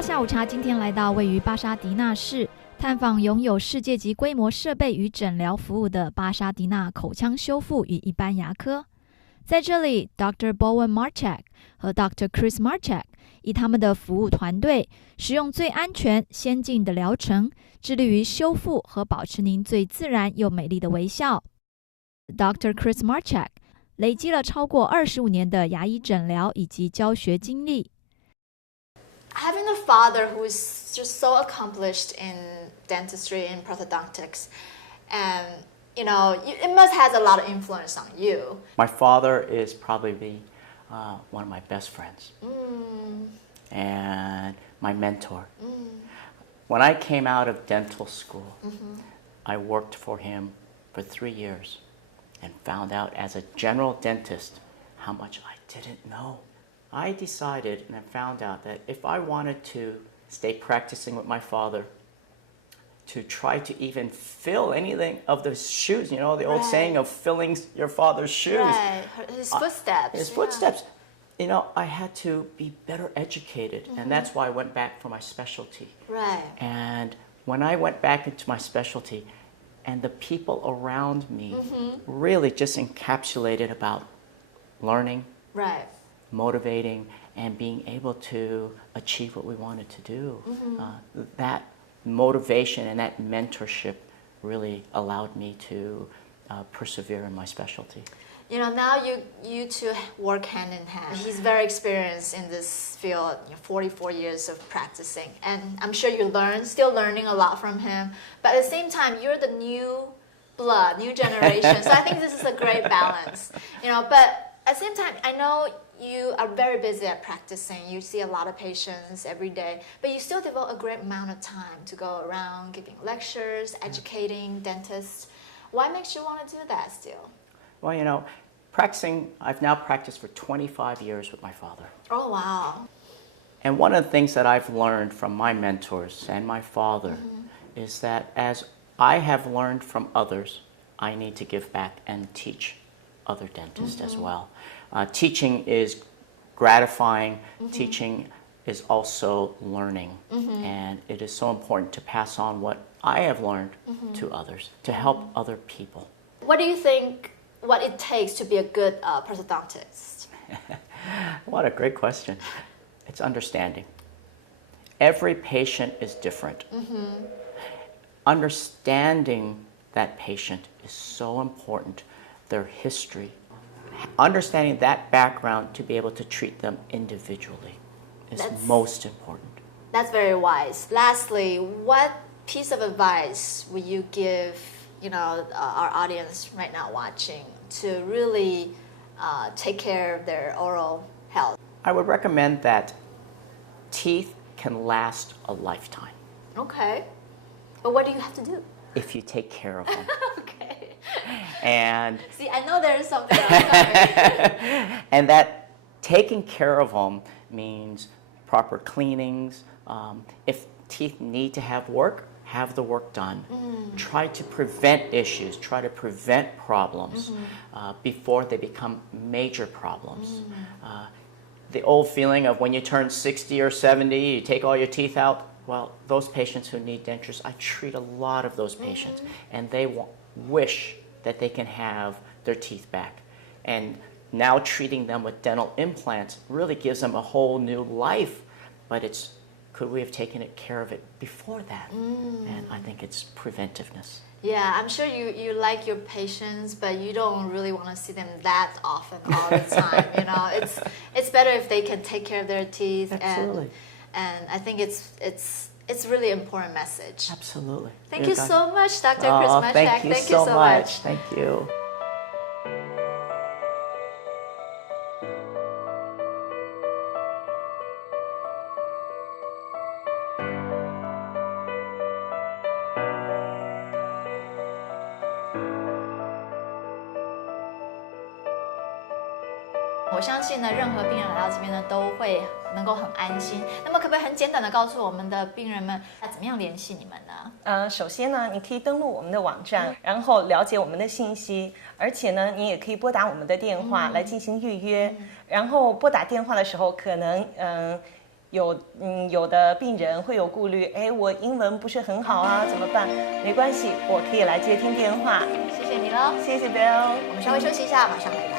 话下午茶今天来到位于巴沙迪纳市，探访拥有世界级规模设备与诊疗服务的巴沙迪纳口腔修复与一般牙科。在这里 Dr. Bowen Marchak 和 Dr. Chris Marchak 以他们的服务团队使用最安全先进的疗程，致力于修复和保持您最自然又美丽的微笑。Dr. Chris Marchak 累积了超过25年的牙医诊疗以及教学经历。Having a father who is just so accomplished in dentistry and prosthodontics, and it must have a lot of influence on you. My father is probably one of my best friends and my mentor. When I came out of dental school, I worked for him for 3 years and found out as a general dentist how much I didn't know.I decided and I found out that if I wanted to stay practicing with my father, to try to even fill anything of the shoes, the old saying of filling your father's shoes. Right, his footsteps. His footsteps. I had to be better educated, and that's why I went back for my specialty. Right. And when I went back into my specialty, and the people around me really just encapsulated about learning. Right.Motivating and being able to achieve what we wanted to do. That motivation and that mentorship really allowed me to persevere in my specialty. Now you two work hand in hand. He's very experienced in this field, 44 years of practicing. And I'm sure you still learning a lot from him. But at the same time, you're the new blood, new generation. So I think this is a great balance. But at the same time, I know you are very busy at practicing. You see a lot of patients every day, but you still devote a great amount of time to go around giving lectures, educating dentists. What makes you want to do that still? Well, practicing, I've now practiced for 25 years with my father. Oh, wow. And one of the things that I've learned from my mentors and my father is that as I have learned from others, I need to give back and teach other dentists as well. Teaching is gratifying. Teaching is also learning. And it is so important to pass on what I have learned to others, to help other people. What do you think what it takes to be a good prosthodontist? What a great question. It's understanding. Every patient is different. Understanding that patient is so important. Their history. Understanding that background to be able to treat them individually is most important. That's very wise. Lastly, what piece of advice would you give, our audience right now watching to really take care of their oral health? I would recommend that teeth can last a lifetime. Okay. But what do you have to do? If you take care of them. Okay. And see, I know there is something else coming. And that taking care of them means proper cleanings. If teeth need to have work, have the work done. Try to prevent issues. Try to prevent problems before they become major problems. The old feeling of when you turn 60 or 70, you take all your teeth out. Well, those patients who need dentures, I treat a lot of those patients, and they wish that they can have their teeth back. And now treating them with dental implants really gives them a whole new life, but could we have taken care of it before that? And I think it's preventiveness. Yeah, I'm sure you like your patients, but you don't really want to see them that often all the time. It's better if they can take care of their teeth. Absolutely. And I think it's really important message. Absolutely. Thank you so much, Dr. Chris Marchak. Thank you so much. Thank you. 我相信呢，任何病人来到这边呢，都会能够很安心。那么，可不可以很简短的告诉我们的病人们，怎么样联系你们呢？首先呢，你可以登录我们的网站，然后了解我们的信息，而且呢，你也可以拨打我们的电话来进行预约。然后拨打电话的时候，可能有的病人会有顾虑，哎，我英文不是很好啊，怎么办？没关系，我可以来接听电话。谢谢你喽，谢谢 Bill，我们稍微休息一下，马上回来。